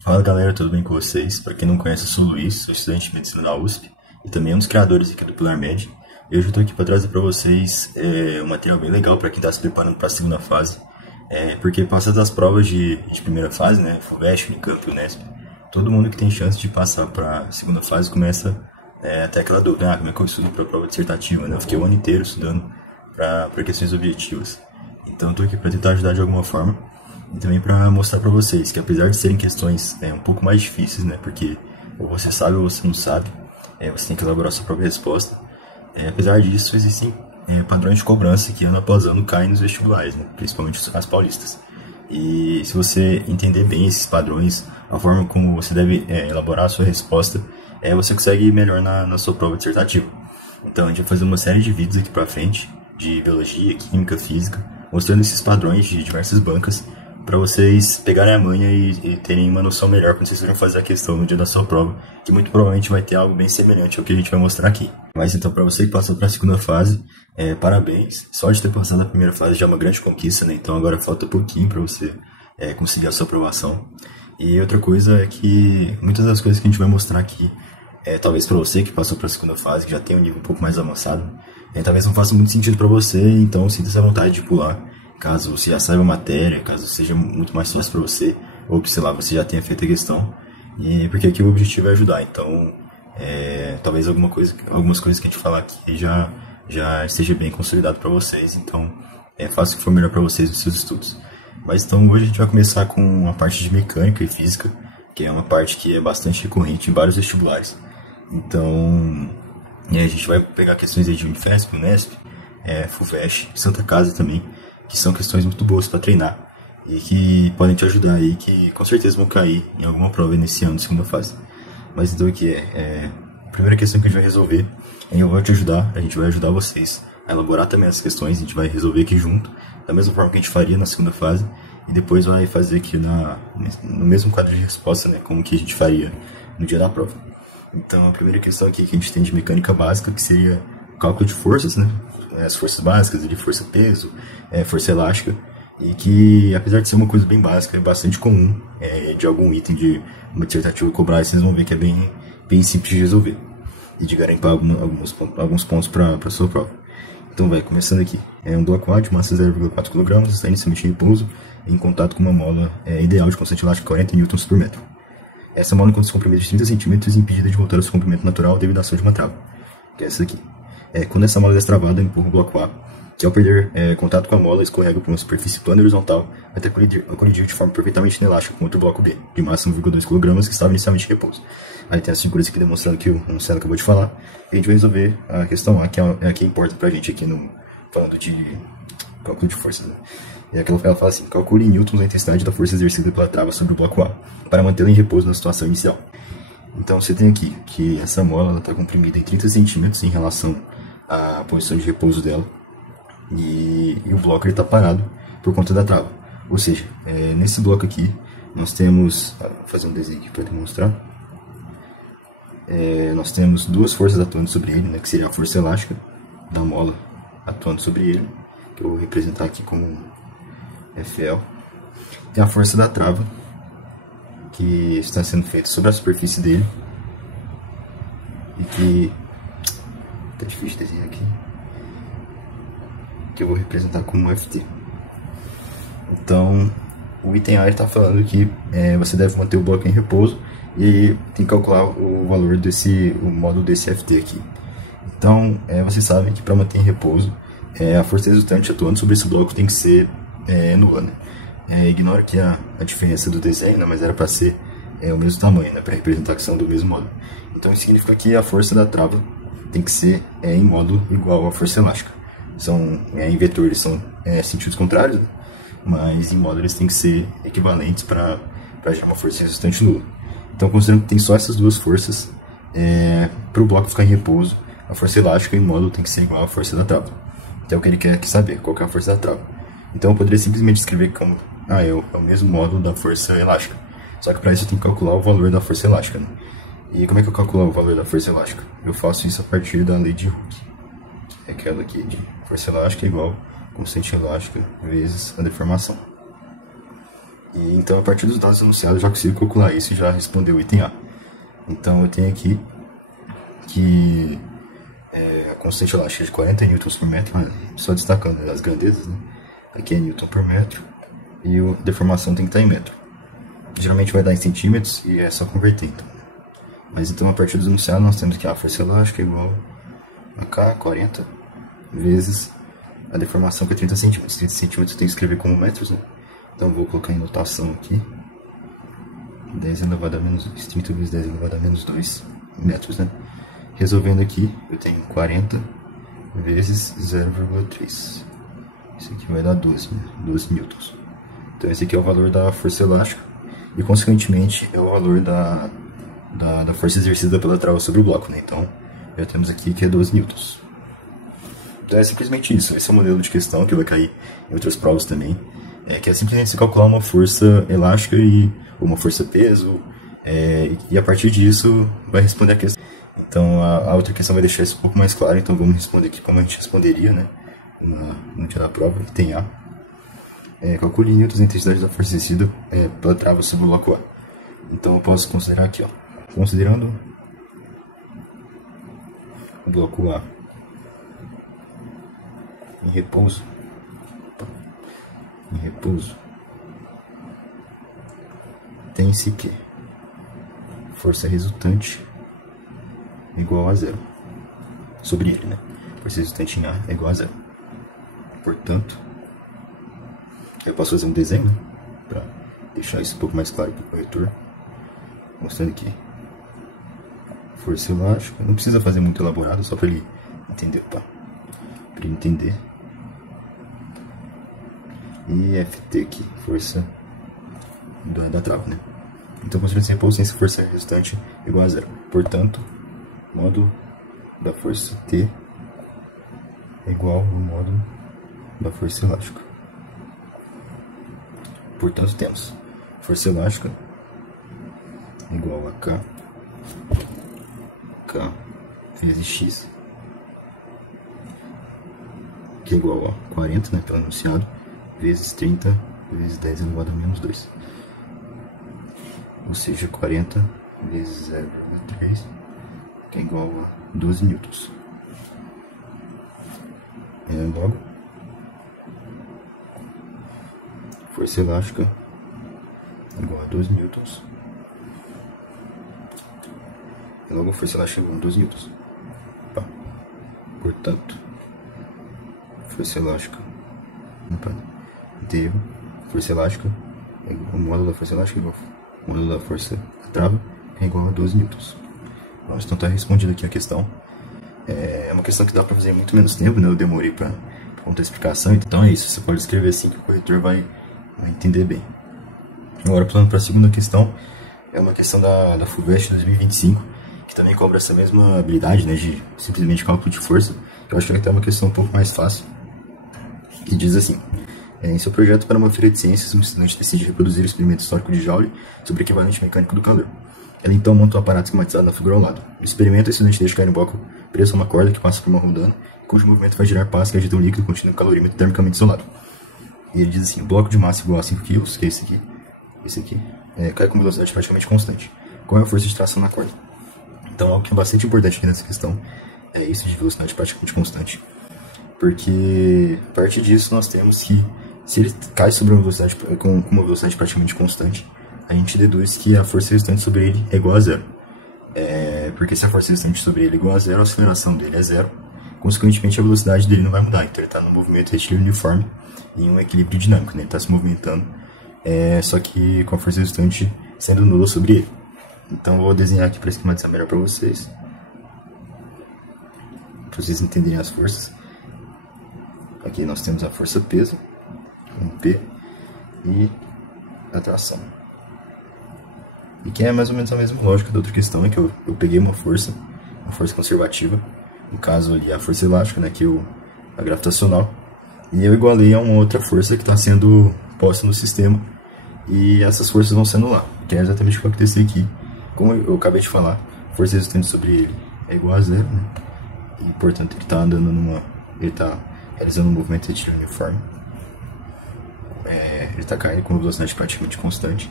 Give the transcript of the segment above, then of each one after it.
Fala galera, tudo bem com vocês? Para quem não conhece, eu sou o Luiz, sou estudante de medicina da USP e também um dos criadores aqui do Pilar Med. E hoje eu estou aqui para trazer para vocês um material bem legal para quem está se preparando para a segunda fase, porque passadas as provas de primeira fase, né, FUVEST, Unicamp e Unesp, todo mundo que tem chance de passar para a segunda fase começa até aquela dúvida, como é que eu estudo para a prova dissertativa, né? Eu fiquei o ano inteiro estudando para questões objetivas. Então eu estou aqui para tentar ajudar de alguma forma. E também para mostrar para vocês que apesar de serem questões um pouco mais difíceis, né, porque ou você sabe ou você não sabe, você tem que elaborar sua própria resposta. Apesar disso, existem padrões de cobrança que ano após ano caem nos vestibulares, né, principalmente as paulistas. E se você entender bem esses padrões, a forma como você deve elaborar a sua resposta, você consegue ir melhor na sua prova dissertativa. Então a gente vai fazer uma série de vídeos aqui para frente, de biologia, química, física, mostrando esses padrões de diversas bancas, para vocês pegarem a manha e terem uma noção melhor quando vocês forem fazer a questão no dia da sua prova, que muito provavelmente vai ter algo bem semelhante ao que a gente vai mostrar aqui. Mas então, para você que passou para a segunda fase, parabéns. Só de ter passado a primeira fase já é uma grande conquista, né? Então agora falta pouquinho para você conseguir a sua aprovação. E outra coisa é que muitas das coisas que a gente vai mostrar aqui, talvez para você que passou para a segunda fase, que já tem um nível um pouco mais avançado, talvez não faça muito sentido para você, então sinta-se à vontade de pular. Caso você já saiba a matéria, caso seja muito mais fácil para você, ou sei lá, você já tenha feito a questão, porque aqui o objetivo é ajudar. Então, talvez algumas coisas que a gente falar aqui já esteja bem consolidado para vocês, então faça o que for melhor para vocês nos seus estudos. Mas então hoje a gente vai começar com a parte de mecânica e física, que é uma parte que é bastante recorrente em vários vestibulares. Então, a gente vai pegar questões aí de Unifesp, Unesp, FUVEST, Santa Casa também, que são questões muito boas para treinar e que podem te ajudar aí, que com certeza vão cair em alguma prova nesse ano de segunda fase. Mas então aqui a primeira questão que a gente vai resolver, eu vou te ajudar, a gente vai ajudar vocês a elaborar também as questões, a gente vai resolver aqui junto, da mesma forma que a gente faria na segunda fase, e depois vai fazer aqui no mesmo quadro de resposta, né, como que a gente faria no dia da prova. Então a primeira questão aqui que a gente tem de mecânica básica, que seria cálculo de forças, né? As forças básicas, de força-peso, força elástica, e que, apesar de ser uma coisa bem básica, é bastante comum de algum item de uma dissertativa cobrar, e vocês vão ver que é bem simples de resolver e de garimpar alguns pontos para a sua prova. Então vai, começando aqui. Um bloco A de massa 0,4 kg, está inicialmente em repouso, em contato com uma mola ideal de constante elástica 40 N por metro. Essa mola encontra-se comprimida de 30 cm e impedida de voltar ao seu comprimento natural devido à ação de uma trava, que é essa aqui. Quando essa mola é destravada, empurra o bloco A, que ao perder contato com a mola, escorrega por uma superfície plana e horizontal, até colidir de forma perfeitamente inelástica com outro bloco B, de massa 1,2 kg, que estava inicialmente em repouso. Aí tem as figuras aqui demonstrando que o Marcelo acabou de falar, e a gente vai resolver a questão A, que é a que importa pra gente aqui falando de cálculo de força. Né? E aqui ela fala assim: calcule em newtons a intensidade da força exercida pela trava sobre o bloco A, para mantê-la em repouso na situação inicial. Então você tem aqui que essa mola está comprimida em 30 cm em relação à posição de repouso dela, e o bloco está parado por conta da trava. Ou seja, nesse bloco aqui nós temos, vou fazer um desenho aqui para demonstrar, nós temos duas forças atuando sobre ele, né, que seria a força elástica da mola atuando sobre ele, que eu vou representar aqui como FL, e a força da trava, que está sendo feita sobre a superfície dele, e que tá difícil de desenhar aqui, que eu vou representar como FT. Então o item A está falando que você deve manter o bloco em repouso e tem que calcular o valor o módulo desse FT aqui. Então você sabe que para manter em repouso, a força resultante atuando sobre esse bloco tem que ser nula, né? Ignora aqui a diferença do desenho, né? Mas era para ser o mesmo tamanho, né? Para representar que são do mesmo módulo. Então isso significa que a força da trava tem que ser em módulo igual à força elástica. São em vetores, são sentidos contrários, né? Mas em módulo eles têm que ser equivalentes para gerar uma força resultante nula. Então, considerando que tem só essas duas forças, para o bloco ficar em repouso, a força elástica em módulo tem que ser igual à força da trava. Então, o que ele quer saber, qual que é a força da trava. Então, eu poderia simplesmente escrever como é o mesmo módulo da força elástica. Só que para isso eu tenho que calcular o valor da força elástica, né? E como é que eu calculo o valor da força elástica? Eu faço isso a partir da lei de Hooke. É aquela aqui de força elástica igual constante elástica vezes a deformação. E então, a partir dos dados anunciados, eu já consigo calcular isso e já responder o item A. Então, eu tenho aqui que a constante elástica é de 40 N por metro, só destacando as grandezas, né? Aqui é Newton por metro e a deformação tem que estar em metro. Geralmente vai dar em centímetros e é só converter, então. Mas então, a partir dos anunciados, nós temos que a força elástica é igual a K, 40, vezes a deformação, que é 30 centímetros. 30 centímetros eu tenho que escrever como metros, né? Então, vou colocar em notação aqui. 10 elevado a menos 2. 30 vezes 10 elevado a menos 2 metros, né? Resolvendo aqui, eu tenho 40 vezes 0,3. Isso aqui vai dar 12, né? 12 newtons. Então, esse aqui é o valor da força elástica. E, consequentemente, é o valor da força exercida pela trava sobre o bloco, né? Então, já temos aqui que é 12 newtons. Então, é simplesmente isso. Esse é o modelo de questão que vai cair em outras provas também. Que é simplesmente se calcular uma força elástica e uma força peso. E a partir disso, vai responder a questão. Então, a outra questão vai deixar isso um pouco mais claro. Então, vamos responder aqui como a gente responderia, né? No dia da prova, que tem A. Calcule em newtons a intensidade da força exercida pela trava sobre o bloco A. Então, eu posso considerar aqui, ó. Considerando o bloco A em repouso, tem-se que força resultante é igual a zero sobre ele, né? Força resultante em A é igual a zero. Portanto, eu posso fazer um desenho, né? Para deixar isso um pouco mais claro para o corretor, mostrando aqui força elástica. Não precisa fazer muito elaborado, só para ele entender, para ele entender. E FT aqui, força da trava, né? Então, considerando esse repouso, essa força resultante é igual a zero. Portanto, módulo da força T é igual ao módulo da força elástica. Portanto, temos força elástica igual a K vezes X, que é igual a 40, né, pelo enunciado, vezes 30 vezes 10 elevado a menos 2. Ou seja, 40 vezes 0,3, que é igual a 12 newtons. Logo, força elástica igual a 12 newtons. Logo, força elástica igual a 12 newtons. Portanto, força elástica inteiro, força elástica, o módulo da força elástica igual ao módulo da força da trava é igual a 12 newtons. Então está respondido aqui a questão. É uma questão que dá para fazer em muito menos tempo, né? Eu demorei para contar a explicação. Então é isso, você pode escrever assim que o corretor vai entender bem. Agora, pulando para a segunda questão, é uma questão da FUVEST 2025, que também cobra essa mesma habilidade, né, de simplesmente cálculo de força. Eu acho que até é uma questão um pouco mais fácil, que diz assim: em seu projeto para uma feira de ciências, um estudante decide reproduzir o experimento histórico de Joule sobre o equivalente mecânico do calor. Ela então monta um aparato esquematizado na figura ao lado. No experimento, o estudante deixa cair um bloco preso a uma corda que passa por uma rondana, e cujo movimento vai gerar pás que agitam um líquido contendo um calorímetro termicamente isolado. E ele diz assim: o bloco de massa igual a 5 kg, que é esse aqui, cai com velocidade praticamente constante. Qual é a força de tração na corda? Então, algo que é bastante importante aqui nessa questão é isso de velocidade praticamente constante. Porque, a partir disso, nós temos que, se ele cai sobre uma velocidade, com uma velocidade praticamente constante, a gente deduz que a força resultante sobre ele é igual a zero. Porque se a força resultante sobre ele é igual a zero, a aceleração dele é zero. Consequentemente, a velocidade dele não vai mudar. Então, ele está num movimento retilíneo uniforme e em um equilíbrio dinâmico, né? Ele está se movimentando, só que com a força resultante sendo nula sobre ele. Então, eu vou desenhar aqui para esquematizar melhor para vocês entenderem as forças. Aqui nós temos a força peso, um P, e a tração. E que é mais ou menos a mesma lógica da outra questão, é que eu peguei uma força conservativa, no caso ali a força elástica, né, que é a gravitacional, e eu igualei a uma outra força que está sendo posta no sistema, e essas forças vão se anular, que é exatamente o que vai acontecer aqui. Como eu acabei de falar, força resultante sobre ele é igual a zero, né? E portanto ele está andando ele está realizando um movimento retilíneo uniforme. ele está caindo com uma velocidade praticamente constante.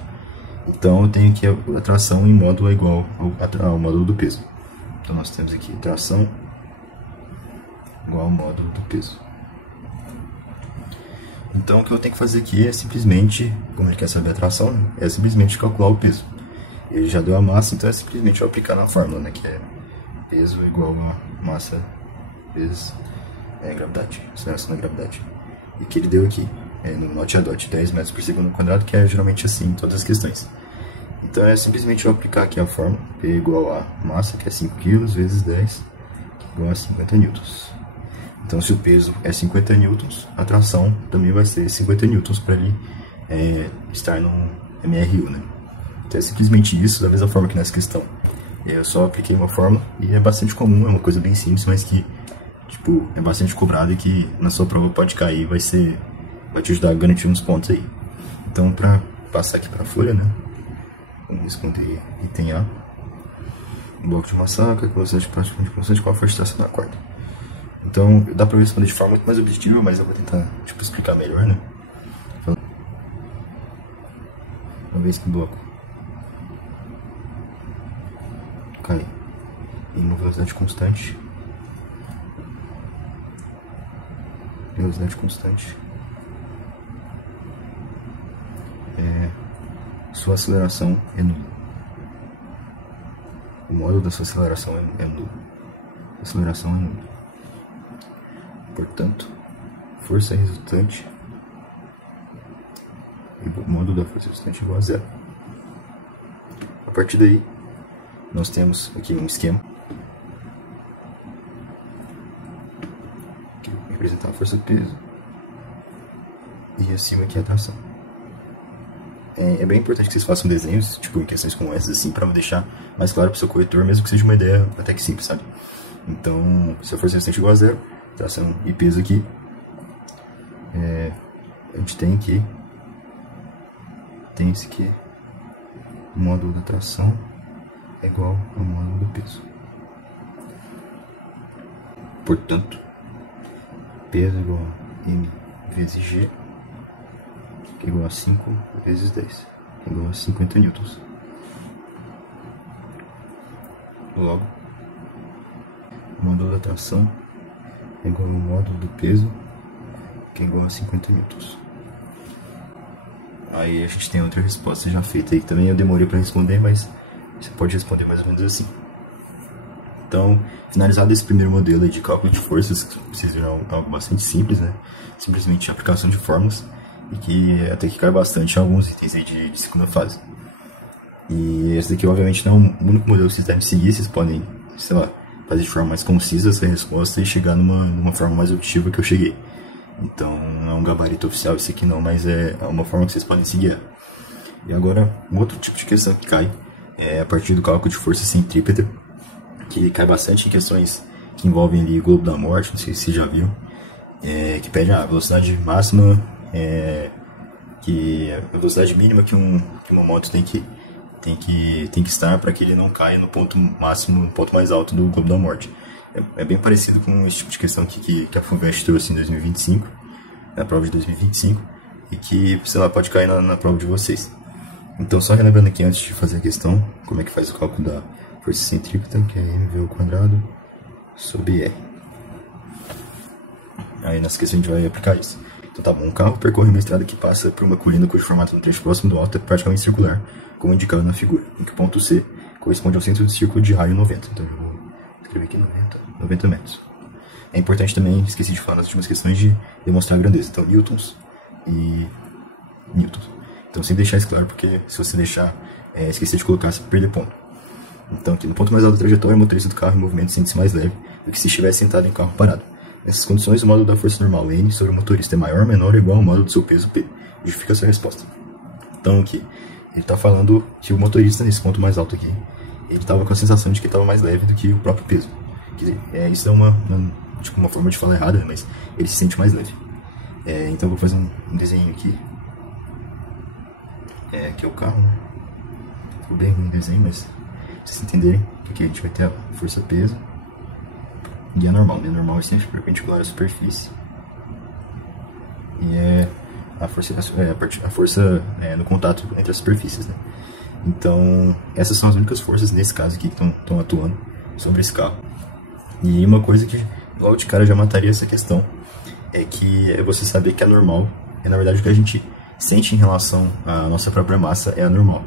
Então eu tenho aqui a tração em módulo igual ao módulo do peso. Então nós temos aqui tração igual ao módulo do peso. Então o que eu tenho que fazer aqui é simplesmente, como ele quer saber a tração, né, é simplesmente calcular o peso. Ele já deu a massa, então é simplesmente eu aplicar na fórmula, né, que é peso igual a massa vezes gravidade, aceleração da gravidade. E que ele deu aqui, no note a dot, 10 metros por segundo quadrado, que é geralmente assim em todas as questões. Então é simplesmente eu aplicar aqui a fórmula, P igual a massa, que é 5 kg, vezes 10, que é igual a 50 newtons. Então se o peso é 50 newtons, a tração também vai ser 50 newtons para ele estar no MRU, né? Então é simplesmente isso, da mesma forma que nessa questão. Eu só apliquei uma fórmula e é bastante comum, é uma coisa bem simples, mas que tipo, é bastante cobrado e que na sua prova pode cair, vai te ajudar a garantir uns pontos aí. Então para passar aqui para a folha, né? Vamos responder item A. Bloco de massacre, velocidade praticamente constante, qual a força de tração da corda? Então dá para responder de forma muito mais objetiva, mas eu vou tentar tipo, explicar melhor, né? Uma vez que o bloco cai em uma velocidade constante, sua aceleração é nula. O módulo da sua aceleração é nulo. A aceleração é nula. Portanto, força resultante, o módulo da força resultante é igual a zero. A partir daí, nós temos aqui um esquema que vai representar a força peso e acima aqui a tração. É bem importante que vocês façam desenhos, tipo em questões como essas assim, para deixar mais claro para o seu corretor, mesmo que seja uma ideia até que simples, sabe? Então, se a força resistente é igual a zero, tração e peso aqui, a gente tem esse aqui, o módulo da tração é igual ao módulo do peso. Portanto, peso é igual a M vezes G, que é igual a 5 vezes 10, que é igual a 50 newtons. Logo, o módulo da tração é igual ao módulo do peso, que é igual a 50 newtons. Aí a gente tem outra resposta já feita aí, que também eu demorei para responder, mas você pode responder mais ou menos assim. Então, finalizado esse primeiro modelo aí de cálculo de forças, vocês viram algo bastante simples, né? Simplesmente aplicação de fórmulas, e que até que cai bastante em alguns itens aí de segunda fase. E esse daqui, obviamente, não é o único modelo que vocês devem seguir, vocês podem, sei lá, fazer de forma mais concisa essa resposta e chegar numa forma mais objetiva que eu cheguei. Então, não é um gabarito oficial esse aqui não, mas é uma forma que vocês podem seguir. E agora, um outro tipo de questão que cai é a partir do cálculo de força centrípeta, que cai bastante em questões que envolvem ali o globo da morte, não sei se vocês já viram, que pede a velocidade máxima, que a velocidade mínima que uma moto tem que estar para que ele não caia no ponto máximo, no ponto mais alto do globo da morte. É bem parecido com esse tipo de questão aqui que a FUVEST trouxe em 2025, na prova de 2025, e que, sei lá, pode cair na prova de vocês. Então, só relembrando aqui antes de fazer a questão, como é que faz o cálculo da força centrípeta, que é mv ao quadrado sobre r. Aí nessa questão a gente vai aplicar isso. Então tá bom, um carro percorre uma estrada que passa por uma colina cujo formato no trecho próximo do alto é praticamente circular, como indicado na figura, em que o ponto C corresponde ao centro do círculo de raio 90. Então eu vou escrever aqui 90 metros. É importante também, esqueci de falar nas últimas questões, de demonstrar a grandeza. Então, newtons e newtons. Então, sem deixar isso claro, porque se você deixar, esquecer de colocar, você vai perder ponto. Então, aqui no ponto mais alto da trajetória, o motorista do carro em movimento sente-se mais leve do que se estivesse sentado em carro parado. Nessas condições, o módulo da força normal N sobre o motorista é maior, menor ou igual ao módulo do seu peso P. Justifica a sua resposta. Então, aqui, ele está falando que o motorista, nesse ponto mais alto aqui, ele estava com a sensação de que estava mais leve do que o próprio peso. Quer dizer, isso é uma forma de falar errada, mas ele se sente mais leve. Então, eu vou fazer um desenho aqui. Aqui é o carro, né? Ficou bem ruim o desenho, mas pra vocês entenderem que aqui a gente vai ter a força-peso e a normal, né? A normal é sempre perpendicular à superfície. E a força no contato entre as superfícies, né? Então, essas são as únicas forças, nesse caso aqui, que estão atuando sobre esse carro. E uma coisa que logo de cara já mataria essa questão é que você saber que é normal, na verdade o que a gente sente em relação à nossa própria massa é anormal.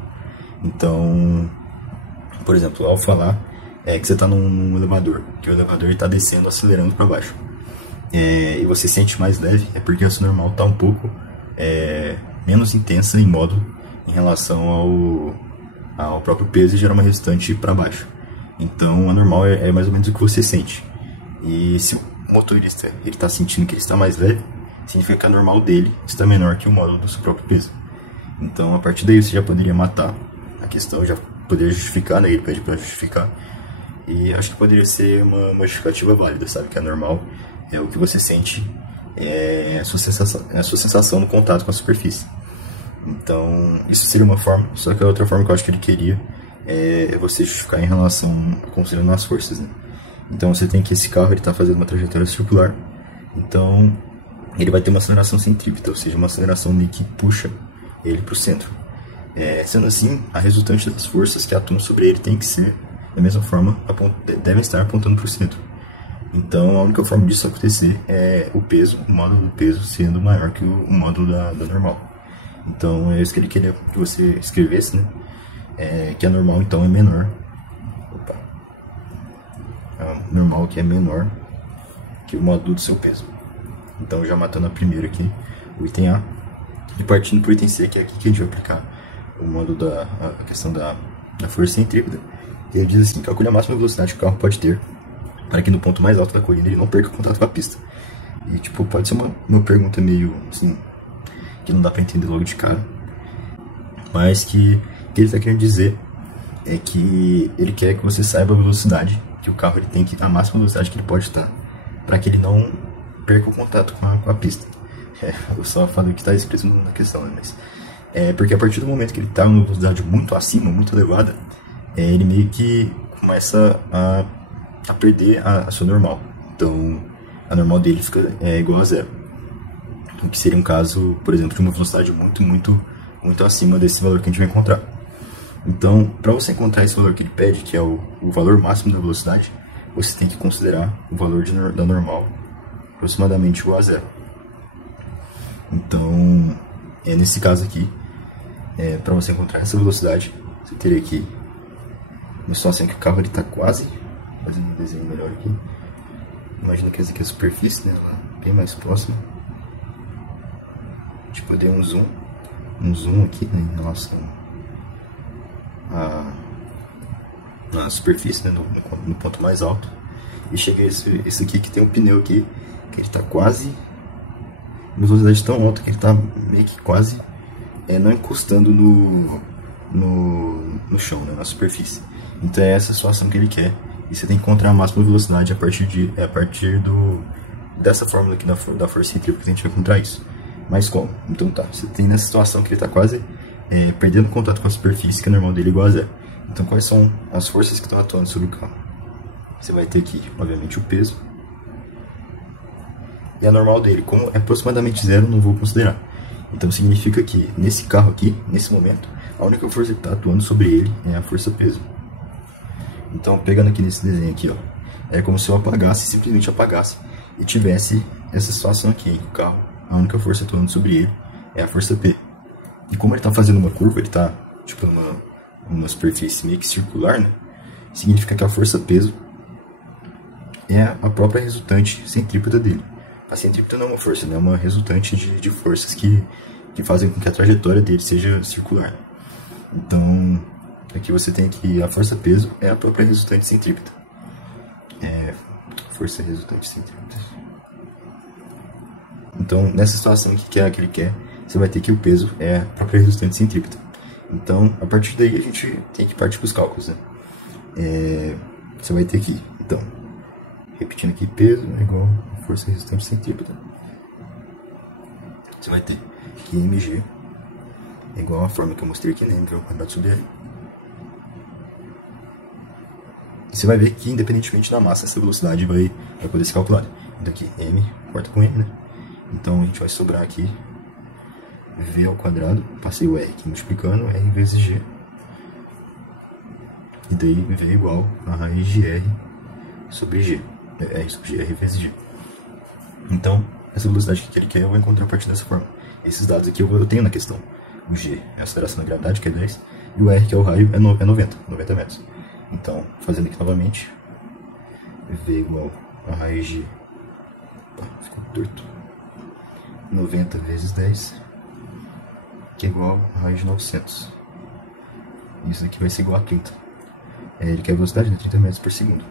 Então, por exemplo, ao falar que você está num elevador, que o elevador está descendo, acelerando para baixo, e você sente mais leve, é porque essa normal está um pouco menos intensa em módulo em relação ao próprio peso e gerar uma resultante para baixo. Então, a normal é mais ou menos o que você sente. E se o motorista está sentindo que ele está mais leve, significa que a normal dele está menor que o módulo do seu próprio peso. Então, a partir daí, você já poderia matar a questão, já poderia justificar, né? Ele pede para justificar. E acho que poderia ser uma justificativa válida, sabe? Que a normal é o que você sente, a sua sensação no contato com a superfície. Então, isso seria uma forma, só que a outra forma que eu acho que ele queria é você justificar em relação, considerando as forças, né? Então, você tem que esse carro está fazendo uma trajetória circular, então ele vai ter uma aceleração centrípeta, ou seja, uma aceleração que puxa ele para o centro. Sendo assim, a resultante das forças que atuam sobre ele tem que ser, da mesma forma, devem estar apontando para o centro. Então, a única forma disso acontecer é o peso, o módulo do peso sendo maior que o módulo da normal. Então, é isso que ele queria que você escrevesse, né? Que a normal, então, é menor. A normal que é menor que o módulo do seu peso. Então, já matando a primeira aqui, o item A. E partindo para o item C, que é aqui que a gente vai aplicar o módulo a questão da força centrípeta. Ele diz assim: calcule a máxima velocidade que o carro pode ter para que no ponto mais alto da colina ele não perca contato com a pista. E, tipo, pode ser uma pergunta meio, assim, que não dá para entender logo de cara. Mas que o que ele está querendo dizer é que ele quer que você saiba a velocidade que o carro ele tem, a máxima velocidade que ele pode estar, para que ele não perca o contato com a pista. Eu só falei o que está escrito na questão, né? Mas porque a partir do momento que ele está numa velocidade muito acima, muito elevada, ele meio que começa a perder a sua normal. Então, a normal dele fica igual a zero. O que seria um caso, por exemplo, de uma velocidade muito, muito, muito acima desse valor que a gente vai encontrar. Então, para você encontrar esse valor que ele pede, que é o valor máximo da velocidade, você tem que considerar o valor da normal aproximadamente igual a zero. Então, nesse caso aqui, para você encontrar essa velocidade, você teria que, na situação que o carro está quase, fazendo um desenho melhor aqui, imagina que essa aqui é a superfície, né, ela é bem mais próxima. A gente poderia um zoom aqui, né, em relação à superfície, né, no ponto mais alto. E chega esse aqui que tem um pneu aqui, que ele está quase uma velocidade tão alta que ele está meio que quase não encostando no chão, né, na superfície. Então é essa a situação que ele quer. E você tem que encontrar a máxima velocidade a partir dessa fórmula aqui da força centrífuga que a gente vai encontrar isso. Mas como? Então tá, você tem nessa situação que ele está quase perdendo contato com a superfície, que é normal dele igual a zero. Então quais são as forças que estão atuando sobre o carro? Você vai ter aqui, obviamente, o peso. E a normal dele, como é aproximadamente zero, não vou considerar. Então significa que nesse carro aqui, nesse momento, a única força que está atuando sobre ele é a força peso. Então, pegando aqui nesse desenho aqui, ó, é como se eu simplesmente apagasse, e tivesse essa situação aqui, em que o carro, a única força atuando sobre ele é a força P. E como ele está fazendo uma curva, ele está tipo numa superfície meio que circular, né? Significa que a força peso é a própria resultante centrípeta dele. A centrípeta não é uma força, né? É uma resultante de forças que fazem com que a trajetória dele seja circular. Então, aqui você tem que a força peso é a própria resultante centrípeta. Força resultante centrípeta. Então, nessa situação que ele quer, você vai ter que o peso é a própria resultante centrípeta. Então, a partir daí a gente tem que partir para os cálculos, né? Você vai ter aqui, então, repetindo aqui, peso é igual a força resultante centrípeta. Você vai ter que mg é igual a forma que eu mostrei aqui, né? mg ao quadrado sobre l. Você vai ver que, independentemente da massa, essa velocidade vai poder ser calculada. Então aqui, m corta com m, né? Então a gente vai sobrar aqui V ao quadrado, passei o R aqui multiplicando, R vezes G. E daí V é igual a raiz de R sobre G. R sobre G, R vezes G. Então, essa velocidade que ele quer eu vou encontrar a partir dessa forma. Esses dados aqui eu tenho na questão. O G é a aceleração da gravidade, que é 10, e o R, que é o raio, é 90 metros. Então, fazendo aqui novamente, V igual a raiz de... Opa, ficou torto. 90 vezes 10, que é igual a raiz de 900. Isso aqui vai ser igual a 30. Ele quer a velocidade de 30 metros por segundo.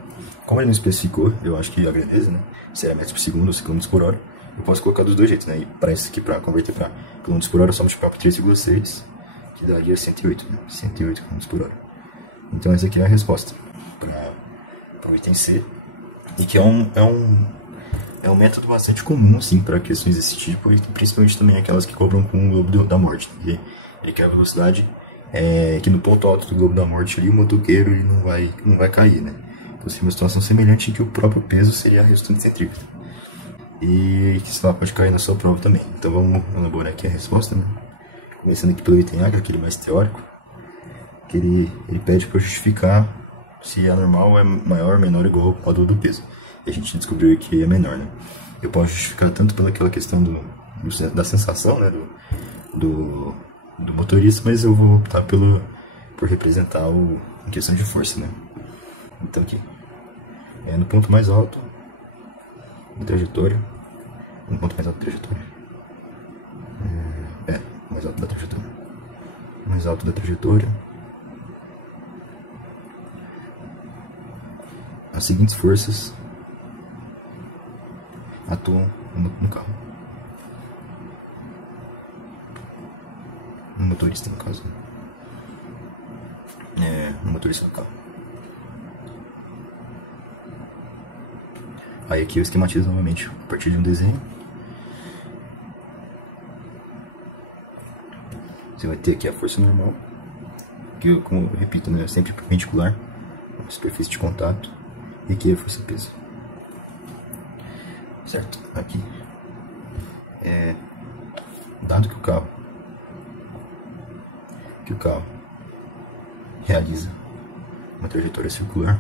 Como ele não especificou, eu acho que agrandeza, né? Se é metros por segundo ou quilômetros por hora, eu posso colocar dos dois jeitos, né? E para isso aqui, para converter para quilômetros por hora, é só multiplicar por 3,6, que daria 108, né? 108 km por hora. Então essa aqui é a resposta para o item C, e que é um método bastante comum, assim, para questões desse tipo, e principalmente também aquelas que cobram com o globo da morte, né? Ele quer a velocidade que no ponto alto do globo da morte ali, o motoqueiro ele não vai cair, né? Então seria uma situação semelhante em que o próprio peso seria a resultante centrípeta. E que isso pode cair na sua prova também. Então vamos elaborar aqui a resposta, né? Começando aqui pelo item A, que é aquele mais teórico, que ele pede para justificar se a normal é maior, menor ou igual ao módulo do peso. E a gente descobriu que é menor, né? Eu posso justificar tanto pelaquela questão da sensação, né, do motorista, mas eu vou optar por representar em questão de força, né? Então aqui, no ponto mais alto da trajetória, no ponto mais alto da trajetória, mais alto da trajetória, mais alto da trajetória, as seguintes forças atuam no carro, no motorista, no caso, no motorista do carro. Aí aqui eu esquematizo novamente a partir de um desenho. Você vai ter aqui a força normal, que como eu repito, né, é sempre perpendicular à superfície de contato, e aqui é a força peso. Certo? Aqui dado que o carro realiza uma trajetória circular,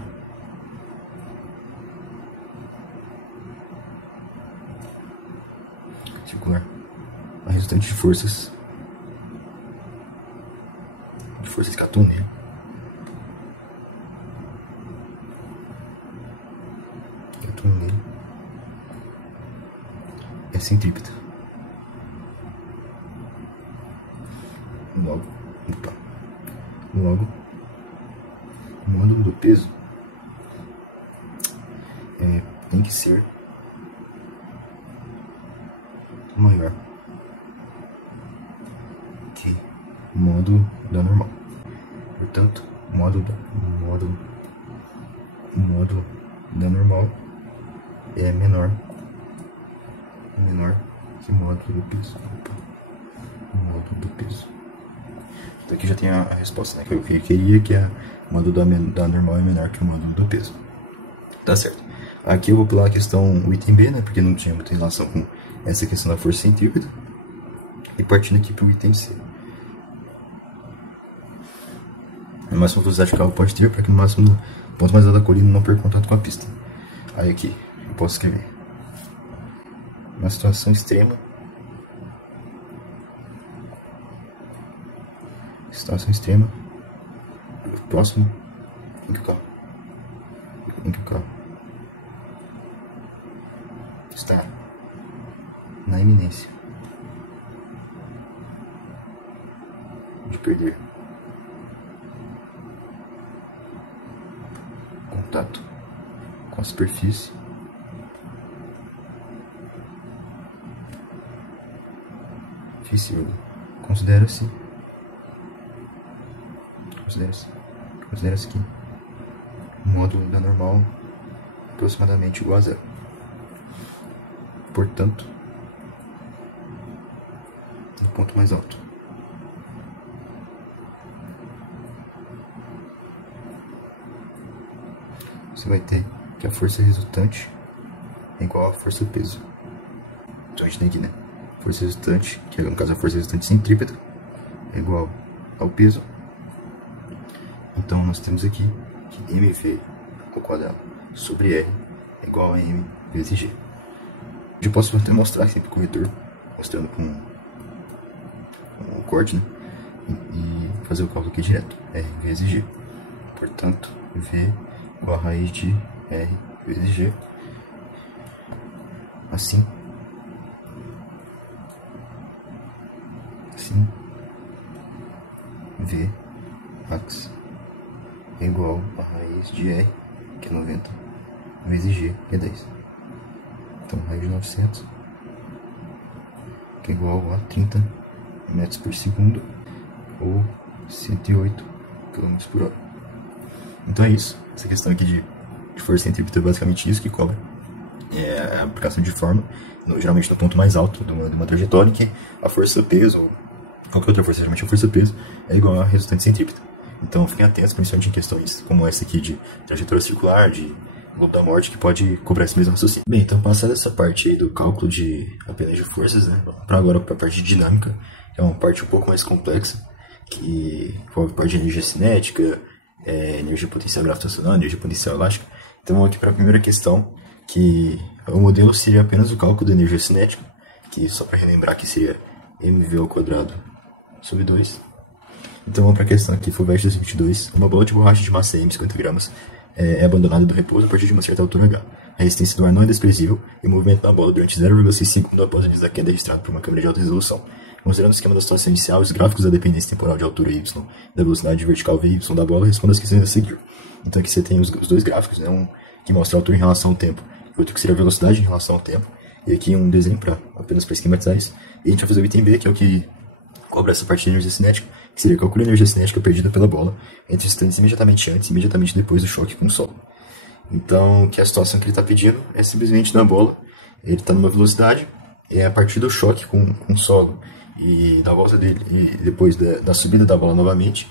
a resultante de forças que atuam nele é centrípeta. Logo, o módulo do peso tem que ser maior que o módulo da normal. Portanto, o módulo da normal é menor que o módulo do peso. O módulo do peso. Então aqui já tem a resposta, né? Que eu queria, que o módulo da normal é menor que o módulo do peso. Tá certo. Aqui eu vou pular a questão, o item B, né? Porque não tinha muita relação com essa questão da força centrípeta. E partindo aqui para o item C. A máxima velocidade que o carro pode ter para que no máximo ponto mais alto da colina não perca contato com a pista. Aí aqui eu posso escrever uma situação extrema, próximo em que o carro está na iminência de perder contato com a superfície visível. Considera-se que o módulo da normal é aproximadamente igual a zero. Portanto, no ponto mais alto, você vai ter que a força resultante é igual à força peso. Então a gente tem aqui, né? força resultante, que no caso a força resultante centrípeta, é igual ao peso. Então nós temos aqui que mv ao quadrado sobre r é igual a m vezes g. Eu posso até mostrar sempre com o vetor, mostrando com um corte, né? E fazer o cálculo aqui direto, r vezes g. Portanto, v igual a raiz de r vezes g, assim, v max é igual a raiz de r, que é 90, vezes g, que é 10. Então, raiz de 900, que é igual a 30 metros por segundo, ou 108 km por hora. Então é isso. Essa questão aqui de força centrípeta é basicamente isso que cobre. É a aplicação de forma, geralmente no ponto mais alto de uma trajetória, em que a força-peso, ou qualquer outra força, geralmente a força-peso, é igual a resultante centrípeta. Então fiquem atentos, principalmente em questões como essa aqui de trajetória circular, de globo da morte, que pode cobrar esse mesmo raciocínio. Bem, então passada essa parte aí do cálculo apenas de forças, né, para agora para a parte de dinâmica, que é uma parte um pouco mais complexa, que envolve parte de energia cinética, energia potencial gravitacional, energia potencial elástica. Então vamos aqui para a primeira questão, que o modelo seria apenas o cálculo da energia cinética, que só para relembrar que seria mv ao quadrado sobre 2. Então vamos para a questão aqui, FUVEST 2022. Uma bola de borracha de massa M, 50 gramas, é abandonada do repouso a partir de uma certa altura H. A resistência do ar não é desprezível e o movimento da bola durante 0,6 segundos após o início da queda é registrado por uma câmera de alta resolução. Considerando o esquema da situação inicial, os gráficos da dependência temporal de altura y, da velocidade vertical vy da bola, respondam as questões a seguir. Então aqui você tem os dois gráficos, né? Um que mostra a altura em relação ao tempo, e outro que seria a velocidade em relação ao tempo. E aqui um desenho apenas para esquematizar isso. E a gente vai fazer o item B, que é o que cobra essa parte de energia cinética, que seria calcular a energia cinética perdida pela bola entre instantes imediatamente antes e imediatamente depois do choque com o solo. Então, que a situação que ele está pedindo é simplesmente na bola, ele está numa velocidade, e a partir do choque com o solo e da volta dele, e depois da subida da bola novamente,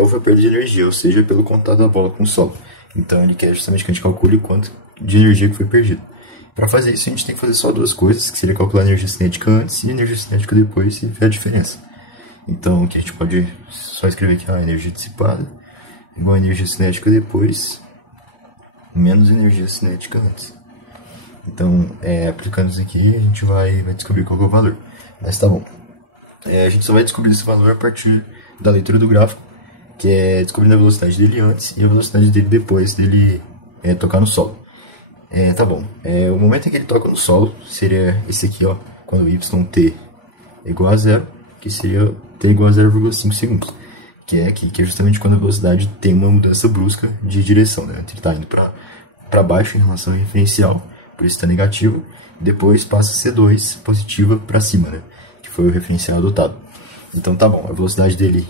houve a perda de energia, ou seja, pelo contato da bola com o solo. Então ele quer justamente que a gente calcule quanto de energia que foi perdida. Para fazer isso, a gente tem que fazer só duas coisas, que seria calcular a energia cinética antes e a energia cinética depois e ver a diferença. Então, aqui a gente pode só escrever aqui a energia dissipada igual a energia cinética depois menos energia cinética antes. Então, aplicando isso aqui, a gente vai descobrir qual é o valor. Mas tá bom. A gente só vai descobrir esse valor a partir da leitura do gráfico, que é descobrindo a velocidade dele antes e a velocidade dele depois dele tocar no solo. Tá bom. O momento em que ele toca no solo seria esse aqui, ó, quando yt é igual a 0, que seria t igual a 0,5 segundos, que é justamente quando a velocidade tem uma mudança brusca de direção, né? Ele está indo para baixo em relação ao referencial, por isso está negativo, depois passa a ser 2 positiva para cima, né? Que foi o referencial adotado. Então tá bom, a velocidade dele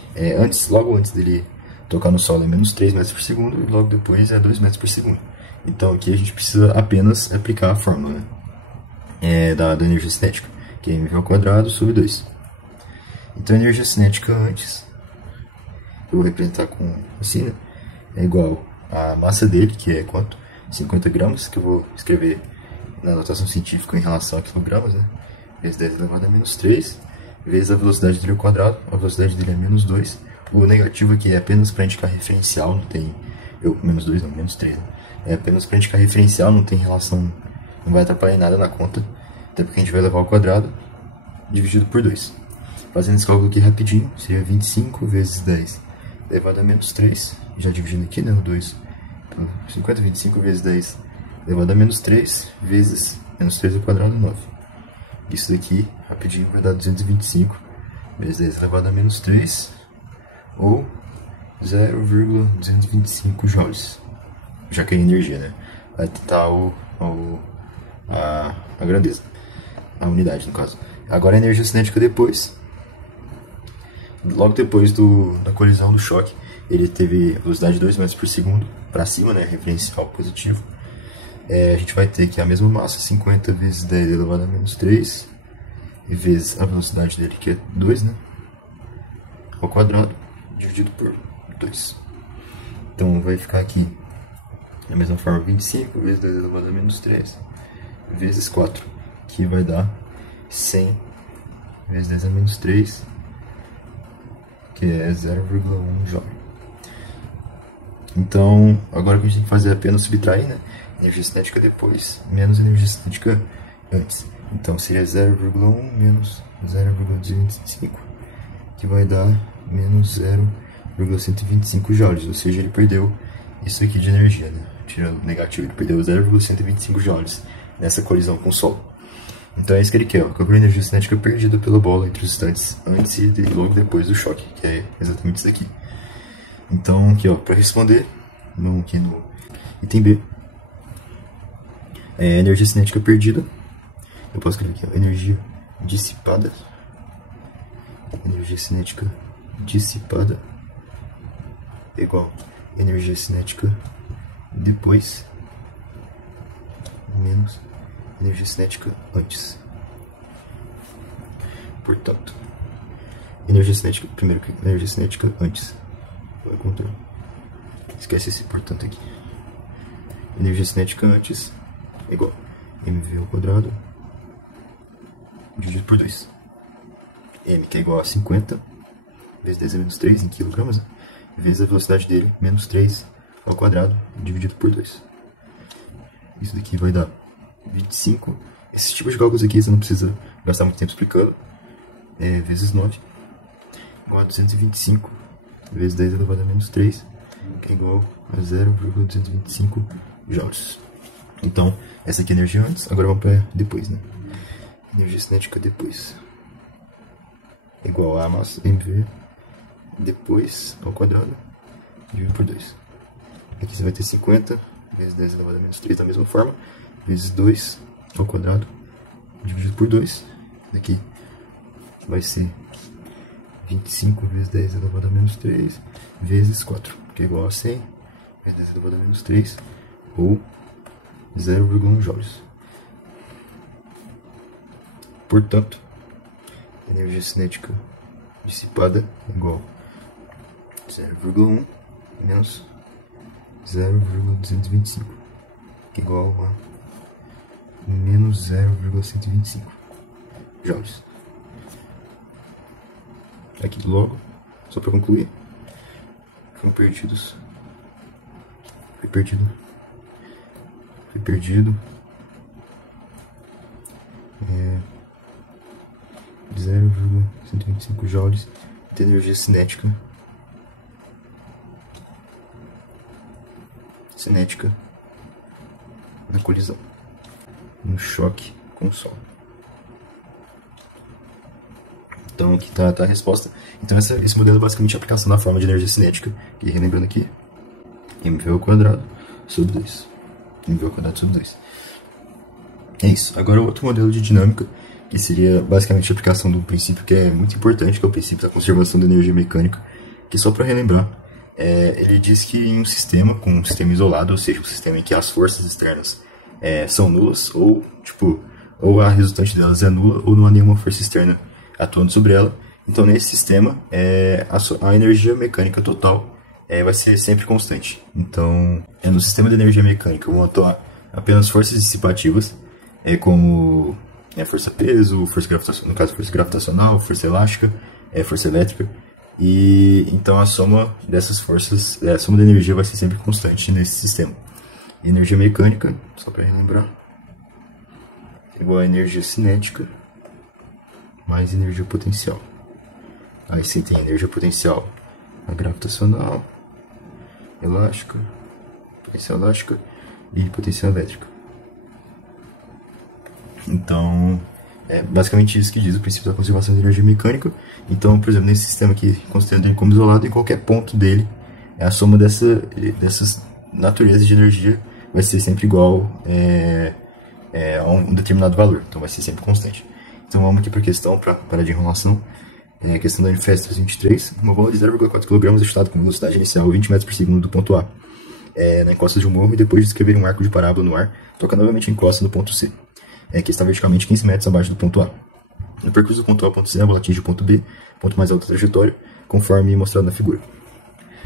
logo antes dele tocar no solo é menos 3 metros por segundo e logo depois é 2 metros por segundo. Então aqui a gente precisa apenas aplicar a fórmula, né? Da energia cinética, que é mv ao quadrado sobre 2. Então a energia cinética antes, eu vou representar com assim, né? É igual a massa dele, que é quanto? 50 gramas, que eu vou escrever na notação científica em relação a quilogramas, né? Vezes 10 elevado a menos 3, vezes a velocidade dele ao quadrado, a velocidade dele é menos 2. O negativo aqui é apenas para indicar referencial, não tem... menos 2 não, menos 3, né? É apenas para indicar referencial, não tem relação, não vai atrapalhar em nada na conta, até porque a gente vai levar ao quadrado dividido por 2. Fazendo esse cálculo aqui rapidinho, seria 25 vezes 10 elevado a menos 3, já dividindo aqui, né, o 2. Então, 50, 25 vezes 10 elevado a menos 3, vezes menos 3 ao quadrado, 9. Isso daqui, rapidinho, vai dar 225 vezes 10 elevado a menos 3, ou 0,225 joules. Já que é energia, né? Vai estar a grandeza, a unidade, no caso. Agora a energia cinética depois. Logo depois da colisão do choque, ele teve velocidade de 2 metros por segundo para cima, né, referencial positivo. A gente vai ter aqui a mesma massa, 50 vezes 10 elevado a menos 3, e vezes a velocidade dele, que é 2, né, ao quadrado, dividido por 2. Então vai ficar aqui, da mesma forma, 25 vezes 10 elevado a menos 3, vezes 4, que vai dar 100 vezes 10 a menos 3, que é 0,1 joule. Então, agora o que a gente tem que fazer é apenas subtrair, né? Energia cinética depois, menos energia cinética antes. Então, seria 0,1 menos 0,205, que vai dar menos 0,125 joules, ou seja, ele perdeu isso aqui de energia, né? Tirando o negativo, ele perdeu 0,125 joules nessa colisão com o Sol. Então é isso que ele quer, ó, calcular a energia cinética perdida pela bola entre os instantes antes e logo depois do choque, que é exatamente isso aqui. Então, aqui, ó, para responder, aqui no item B, energia cinética perdida, eu posso escrever aqui, ó, energia dissipada, energia cinética dissipada igual energia cinética depois menos energia cinética antes. Portanto, energia cinética, primeiro que energia cinética antes. Vai contra. Esquece esse portanto aqui. Energia cinética antes igual mv ao quadrado dividido por 2. M, que é igual a 50 vezes 10 a menos 3 em quilogramas, né? Vezes a velocidade dele, menos 3 ao quadrado dividido por 2. Isso daqui vai dar 25. Esse tipo de cálculos aqui você não precisa gastar muito tempo explicando. Vezes 9 igual a 225 vezes 10 elevado a menos 3, que é igual a 0,225 joules. Então, essa aqui é a energia antes, agora vamos para depois, né? Energia cinética depois igual a massa mv depois ao quadrado dividido por 2. Aqui você vai ter 50 vezes 10 elevado a menos 3 da mesma forma, vezes 2 ao quadrado dividido por 2. Aqui vai ser 25 vezes 10 elevado a menos 3 vezes 4, que é igual a 100 vezes 10 elevado a menos 3, ou 0,1 joules. Portanto, energia cinética dissipada igual a 0,1 menos 0,225, que é igual a menos 0,125 joules. Aqui logo, só para concluir, foram perdidos, foi perdido 0,125 joules de energia cinética na colisão, no choque com o Sol. Então aqui está a resposta. Então esse modelo é basicamente a aplicação da forma de energia cinética, que relembrando aqui, mv ao quadrado sobre 2. mv ao quadrado sobre 2. É isso. Agora o outro modelo de dinâmica, que seria basicamente a aplicação de um princípio que é muito importante, que é o princípio da conservação da energia mecânica, que só para relembrar, ele diz que em um sistema, com um sistema isolado, ou seja, um sistema em que as forças externas são nulas, ou a resultante delas é nula, ou não há nenhuma força externa atuando sobre ela. Então nesse sistema a energia mecânica total vai ser sempre constante. Então no sistema de energia mecânica vão atuar apenas forças dissipativas, como força-peso, força gravitacional, no caso força gravitacional, força elástica, força elétrica. E então a soma dessas forças, a soma da energia vai ser sempre constante nesse sistema. Energia mecânica, só para relembrar, igual a energia cinética mais energia potencial. Aí você tem energia potencial a gravitacional, elástica, potencial elástica e potencial elétrica. Então, é basicamente isso que diz o princípio da conservação de energia mecânica. Então, por exemplo, nesse sistema aqui, considerando ele como isolado, em qualquer ponto dele, a soma dessas naturezas de energia vai ser sempre igual a um determinado valor. Então, vai ser sempre constante. Então, vamos aqui para a questão, para parar de enrolação. A questão da Unifesp 23. Uma bola de 0,4 kg é chutada com velocidade inicial 20 metros por segundo do ponto A na encosta de um morro, e depois de descrever um arco de parábola no ar, toca novamente a encosta no ponto C, que está verticalmente 15 metros abaixo do ponto A. No percurso do ponto A ao ponto C, a bola atinge o ponto B, ponto mais alto da trajetória, conforme mostrado na figura.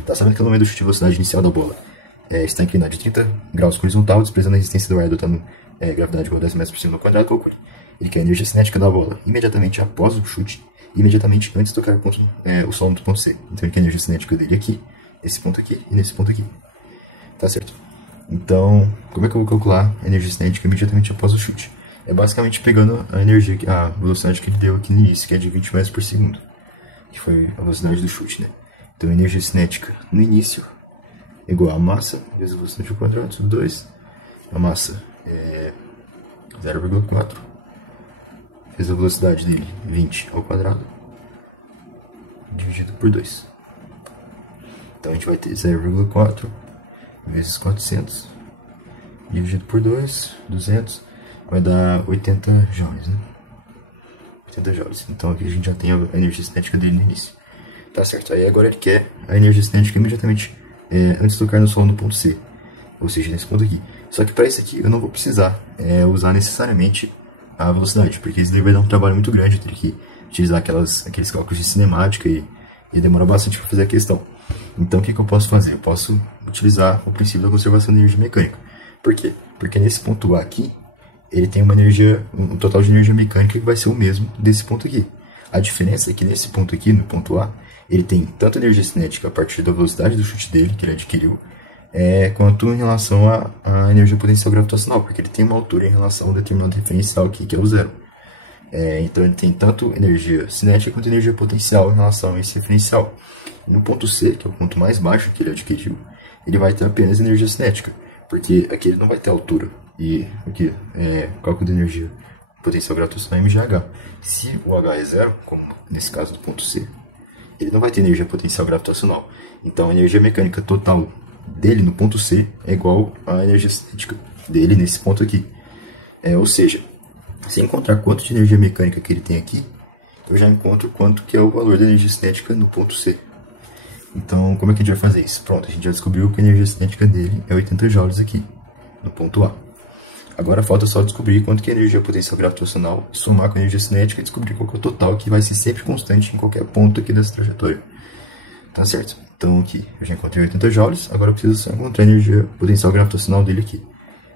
Tá sabendo que no momento do chute de velocidade inicial da bola está inclinada de 30 graus horizontal, desprezando a resistência do ar, adotando gravidade igual a 10 metros por segundo ao quadrado, calcule Ele quer a energia cinética da bola imediatamente após o chute, imediatamente antes de tocar o solo do ponto C. Então ele quer a energia cinética dele aqui, nesse ponto aqui e nesse ponto aqui. Tá certo? Então, como é que eu vou calcular a energia cinética imediatamente após o chute? É basicamente pegando a energia, a velocidade que ele deu aqui no início, que é de 20 metros por segundo, que foi a velocidade do chute, né? Então a energia cinética no início é igual a massa vezes a velocidade ao quadrado sobre 2. A massa é 0,4 vezes a velocidade dele, 20 ao quadrado, dividido por 2. Então a gente vai ter 0,4 vezes 400, dividido por 2, 200, vai dar 80 joules, né? 80 joules. Então aqui a gente já tem a energia cinética dele no início. Tá certo, aí agora ele quer a energia cinética imediatamente antes de tocar no solo no ponto C, ou seja, nesse ponto aqui. Só que para isso aqui eu não vou precisar usar necessariamente a velocidade, porque isso daí vai dar um trabalho muito grande, eu teria que utilizar aqueles cálculos de cinemática e demora bastante para fazer a questão. Então o que eu posso fazer? Eu posso utilizar o princípio da conservação de energia mecânica. Por quê? Porque nesse ponto A aqui, ele tem um total de energia mecânica que vai ser o mesmo desse ponto aqui. A diferença é que nesse ponto aqui, no ponto A, ele tem tanto energia cinética a partir da velocidade do chute dele, que ele adquiriu, quanto em relação à energia potencial gravitacional, porque ele tem uma altura em relação a um determinado referencial aqui, que é o zero. Então ele tem tanto energia cinética quanto energia potencial em relação a esse referencial. No ponto C, que é o ponto mais baixo que ele adquiriu, ele vai ter apenas energia cinética, porque aqui ele não vai ter altura. E aqui, cálculo de energia potencial gravitacional é mgh. Se o h é zero, como nesse caso do ponto C, ele não vai ter energia potencial gravitacional. Então a energia mecânica total dele no ponto C é igual à energia cinética dele nesse ponto aqui. Ou seja, se encontrar quanto de energia mecânica que ele tem aqui, eu já encontro quanto que é o valor da energia cinética no ponto C. Então, como é que a gente vai fazer isso? Pronto, a gente já descobriu que a energia cinética dele é 80 joules aqui, no ponto A. Agora falta só descobrir quanto que é a energia potencial gravitacional, somar com a energia cinética e descobrir qual que é o total, que vai ser sempre constante em qualquer ponto aqui dessa trajetória. Tá certo? Então aqui, eu já encontrei 80 joules, agora eu preciso só encontrar a energia potencial gravitacional dele aqui,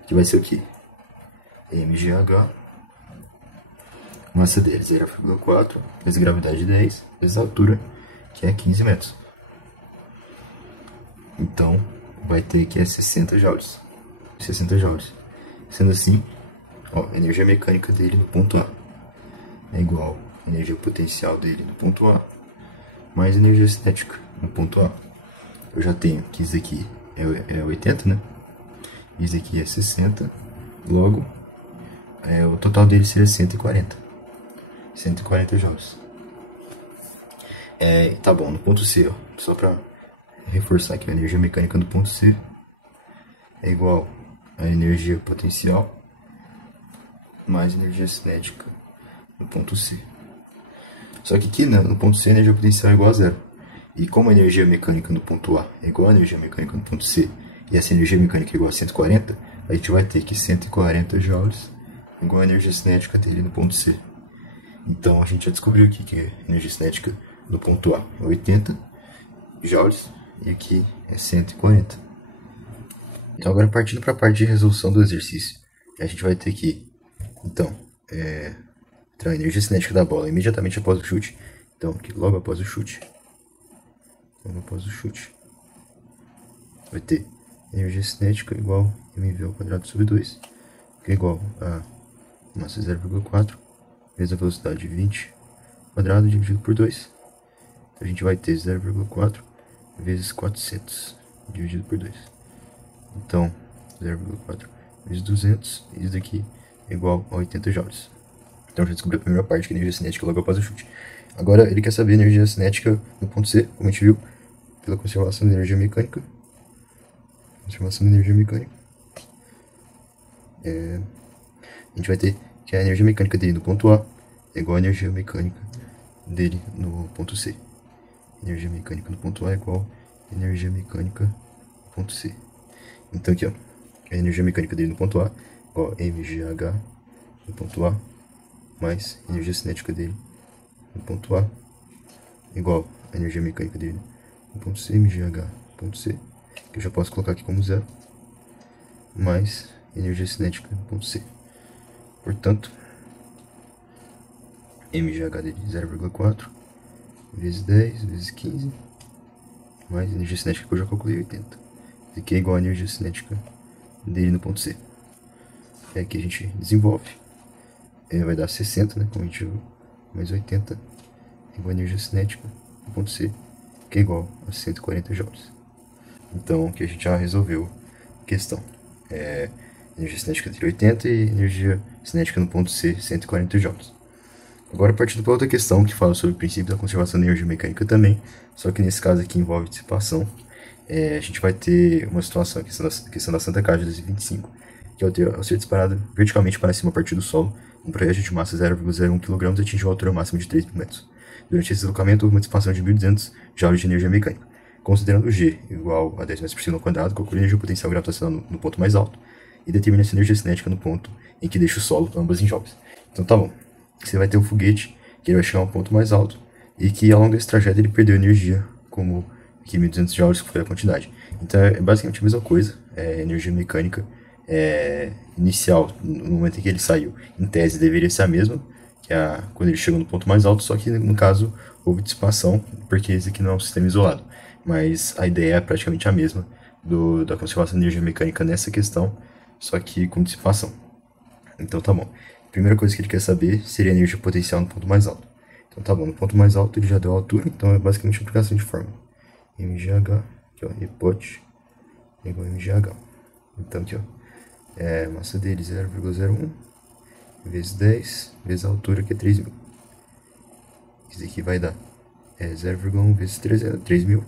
que vai ser o quê? mgh, massa dele 0,4, vezes gravidade 10, vezes a altura, que é 15 metros. Então, vai ter que 60 joules. 60 joules. Sendo assim, a energia mecânica dele no ponto A é igual à energia potencial dele no ponto A, mais energia cinética no ponto A. Eu já tenho que isso aqui é 80, né? Isso aqui é 60. Logo, o total dele seria 140. 140 joules. Tá bom, no ponto C, ó, só para reforçar aqui, a energia mecânica do ponto C é igual a energia potencial mais energia cinética no ponto C. Só que aqui, né, no ponto C a energia potencial é igual a zero. E como a energia mecânica no ponto A é igual a energia mecânica no ponto C e essa energia mecânica é igual a 140, a gente vai ter que 140 joules igual a energia cinética dele no ponto C. Então a gente já descobriu aqui que a energia cinética no ponto A é 80 joules e aqui é 140. Então agora partindo para a parte de resolução do exercício, a gente vai ter que, então, entrar a energia cinética da bola imediatamente após o chute. Então aqui logo após o chute, vai ter energia cinética igual a mv ao quadrado sobre 2, que é igual a massa 0,4 vezes a velocidade 20 quadrado dividido por 2. Então a gente vai ter 0,4 vezes 400 dividido por 2. Então 0,4 vezes 200, e isso daqui é igual a 80 joules. Então já descobri a primeira parte, que é a energia cinética logo após o chute. Agora ele quer saber a energia cinética no ponto C, como a gente viu, pela conservação de energia mecânica. Conservação de energia mecânica. A gente vai ter que a energia mecânica dele no ponto A é igual a energia mecânica dele no ponto C. Energia mecânica no ponto A é igual a energia mecânica no ponto C. Então aqui, ó, a energia mecânica dele no ponto A é igual a mgh no ponto A mais a energia cinética dele no ponto A igual a energia mecânica dele no ponto C, mgh no ponto C, que eu já posso colocar aqui como zero, mais energia cinética no ponto C. Portanto, mgh dele 0,4 vezes 10 vezes 15 mais energia cinética que eu já calculei 80. Isso aqui é igual a energia cinética dele no ponto C. É aqui a gente desenvolve. Vai dar 60, né? Como a gente viu, mais 80 igual a energia cinética no ponto C, que é igual a 140 joules. Então aqui a gente já resolveu a questão. Energia cinética dele 80 e energia cinética no ponto C 140 joules. Agora partindo para outra questão que fala sobre o princípio da conservação da energia mecânica também, só que nesse caso aqui envolve dissipação. A gente vai ter uma situação, a questão da Santa Casa de 2025, que ao ser disparado verticalmente para cima a partir do solo, um projétil de massa 0,01 kg atingiu a altura máxima de 3 metros. Durante esse deslocamento houve uma dissipação de 1.200 joules de energia mecânica. Considerando G igual a 10 metros por segundo ao quadrado, calcule a energia potencial gravitacional no ponto mais alto e determine essa energia cinética no ponto em que deixa o solo, ambas em joules. Então tá bom. Você vai ter um foguete que ele vai chegar a um ponto mais alto e que ao longo desse trajeto ele perdeu energia, como aqui 1.200 joules, que foi a quantidade. Então é basicamente a mesma coisa, energia mecânica inicial, no momento em que ele saiu, em tese deveria ser a mesma, que é quando ele chegou no ponto mais alto, só que no caso houve dissipação, porque esse aqui não é um sistema isolado. Mas a ideia é praticamente a mesma da conservação de energia mecânica nessa questão, só que com dissipação. Então tá bom. A primeira coisa que ele quer saber seria a energia potencial no ponto mais alto. Então tá bom, no ponto mais alto ele já deu a altura, então é basicamente uma aplicação de fórmula. mgh, aqui ó, hipótese igual a mgh. Então aqui ó, massa dele 0,01 vezes 10 vezes a altura, que é 3.000. Isso aqui vai dar 0,1 vezes 3.000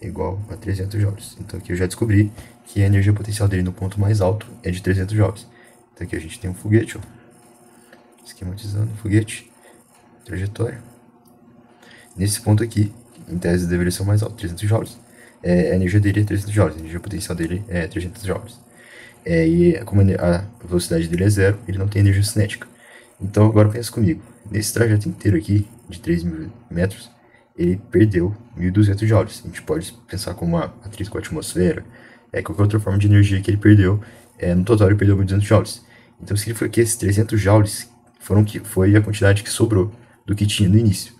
igual a 300 joules. Então aqui eu já descobri que a energia potencial dele no ponto mais alto é de 300 joules. Então aqui a gente tem um foguete, ó, esquematizando o foguete, trajetória. Nesse ponto aqui, em tese deveria ser o mais alto, 300 joules. A energia dele é 300 joules, a energia potencial dele é 300 joules. E como a velocidade dele é zero, ele não tem energia cinética. Então agora pensa comigo, nesse trajeto inteiro aqui, de 3.000 metros, ele perdeu 1.200 joules. A gente pode pensar como uma atrito com a atmosfera, qualquer outra forma de energia que ele perdeu, no total ele perdeu 1.200 joules. Então significa que esses 300 joules foi a quantidade que sobrou do que tinha no início.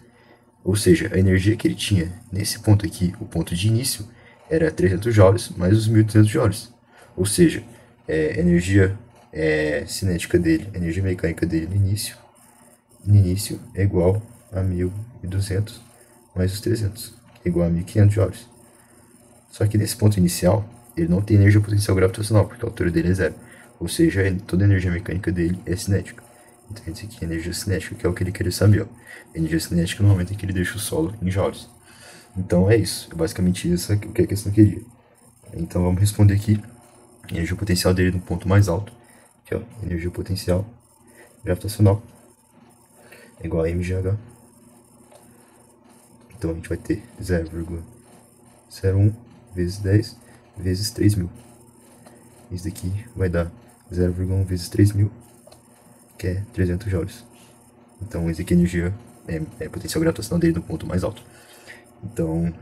Ou seja, a energia que ele tinha nesse ponto aqui, o ponto de início, era 300 joules mais os 1.200 joules. Ou seja, a energia cinética dele, a energia mecânica dele no início é igual a 1.200 mais os 300, que é igual a 1.500 joules. Só que nesse ponto inicial, ele não tem energia potencial gravitacional, porque a altura dele é zero. Ou seja, toda a energia mecânica dele é cinética. Então isso aqui é energia cinética, que é o que ele queria saber. Ó. Energia cinética no momento em que ele deixa o solo em joules. Então é isso, é basicamente isso que a questão queria. Então vamos responder aqui. Energia potencial dele no ponto mais alto, que é energia potencial gravitacional, é igual a mgh. Então a gente vai ter 0,01 vezes 10 vezes 3.000. Isso daqui vai dar 0,1 vezes 3.000, que é 300 joules. Então esse aqui é a energia, potencial gravitacional dele no ponto mais alto. Então,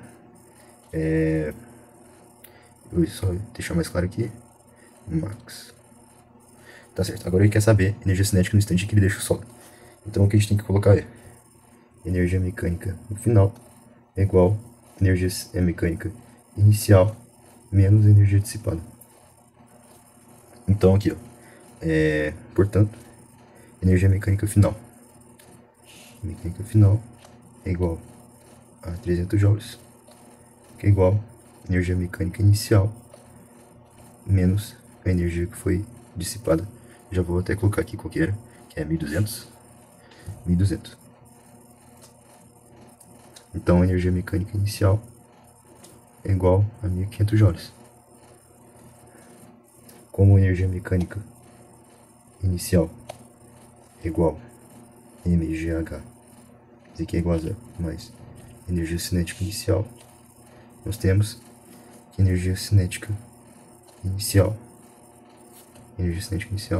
vou só deixar mais claro aqui. Max. Tá certo. Agora ele quer saber energia cinética no instante em que ele deixa o solo. Então o que a gente tem que colocar é energia mecânica no final é igual a energia mecânica inicial menos energia dissipada. Então aqui, ó, portanto, energia mecânica final. Mecânica final é igual a 300 joules, que é igual a energia mecânica inicial menos a energia que foi dissipada. Já vou até colocar aqui qual que era, que é 1.200. 1.200. Então a energia mecânica inicial é igual a 1.500 joules. Como a energia mecânica inicial é igual a mgh, isso aqui é igual a zero, mais energia cinética inicial, nós temos que energia cinética inicial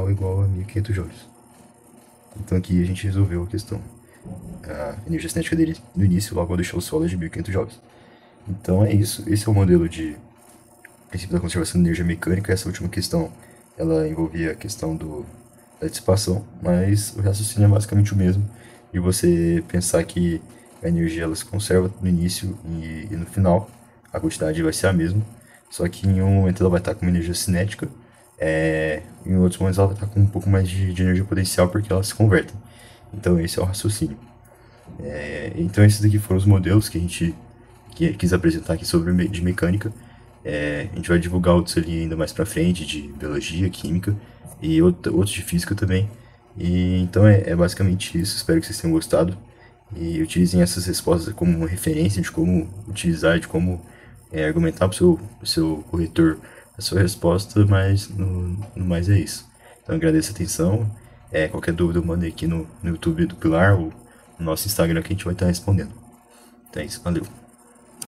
é igual a 1.500 joules. Então aqui a gente resolveu a questão. A energia cinética dele no início, logo ao deixar o solo, é de 1.500 joules. Então é isso, esse é o modelo de princípio da conservação de energia mecânica. Essa última questão, ela envolvia a questão da dissipação, mas o raciocínio é basicamente o mesmo. de você pensar que a energia ela se conserva no início e no final, a quantidade vai ser a mesma, só que em um momento ela vai estar com uma energia cinética, em outros momentos ela vai estar com um pouco mais de energia potencial porque elas se convertem. Então esse é o raciocínio. Então esses daqui foram os modelos que a gente quis apresentar aqui sobre de mecânica. A gente vai divulgar outros ali ainda mais pra frente, de biologia, química e outros de física também. E então é basicamente isso. Espero que vocês tenham gostado e utilizem essas respostas como uma referência de como utilizar, de como argumentar para o seu corretor a sua resposta, mas no mais é isso. Então agradeço a atenção. Qualquer dúvida manda aqui no YouTube do Pilar ou no nosso Instagram que a gente vai estar respondendo. Então é isso, valeu.